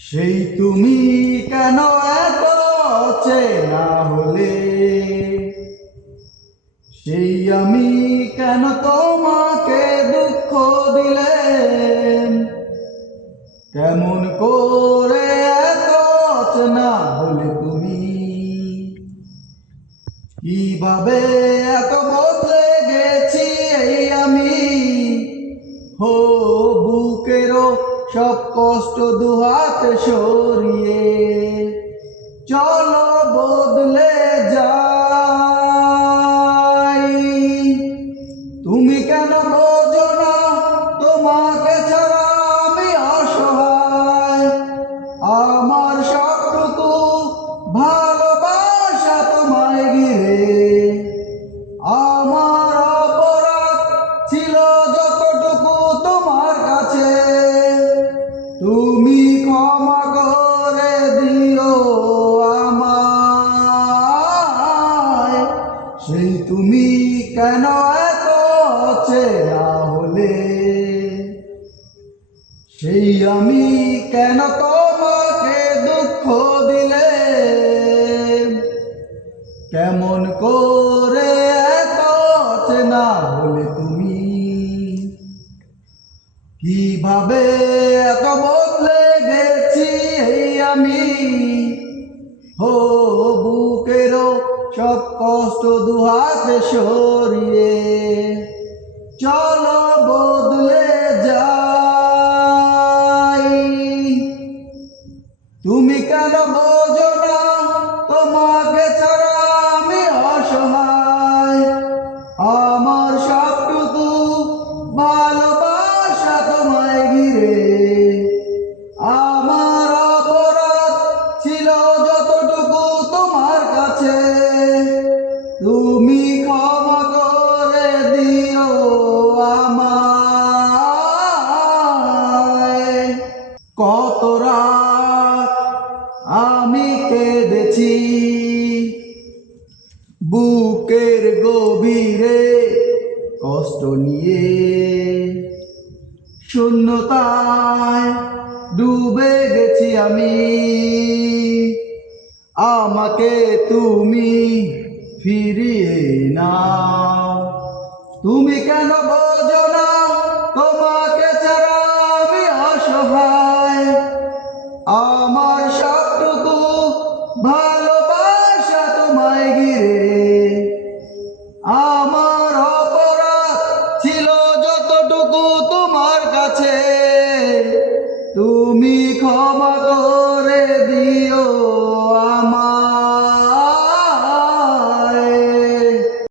সেই তুমি কেন এত চেনা হলে, সেই আমি কেন তোমাকে দুঃখ দিলে, কেমন করে এত চেনা হলে তুমি, কিভাবে এত বদলে গেছি এই আমি। হো বুকেরও সব কষ্ট দুহাত সরিয়ে চলো বদলে যাই। তুমি কেন বোঝো না তোমাকে ছাড়া আমি অসহায়, আমার সবটুকু ভালোবাসা তোমায় ঘিরে। আমার অপরাধ ছিল যতটুকু তোমার কাছে, তুমি ক্ষমা করে দিও আমায়। সেই তুমি কেন এত চেনা হলে, সেই আমি কেন তোমাকে দুঃখ দিলে, কেমন করে এত চেনা হলে তুমি, কিভাবে এত বদলে গেছি এই আমি। হো বুকেরও সব কষ্ট দুহাতে সরিয়ে চলো বদলে যাই। তুমি কেন বোঝো না তোমাকে ছাড়া আমি অসহায়, আমার সবটুকু ভালোবাসা তোমায় ঘিরে। আমার অপরাধ ছিল যতটুকু তোমার কাছে, তুমি ক্ষমা করে দিও আমায়। কত রাত আমি কেঁদেছি বুকের গভীরে কষ্ট নিয়ে, শূন্যতায় ডুবে গেছি আমি। আমাকে তুমি ফিরিয়ে নাও, তুমি কেন বোঝো না তোমাকে ছাড়া আমি অসহায়, আমার সবটুকু ভালোবাসা তোমায় ঘিরে। আমার অপরাধ ছিল যতটুকু তোমার কাছে, তুমি ক্ষমা করো।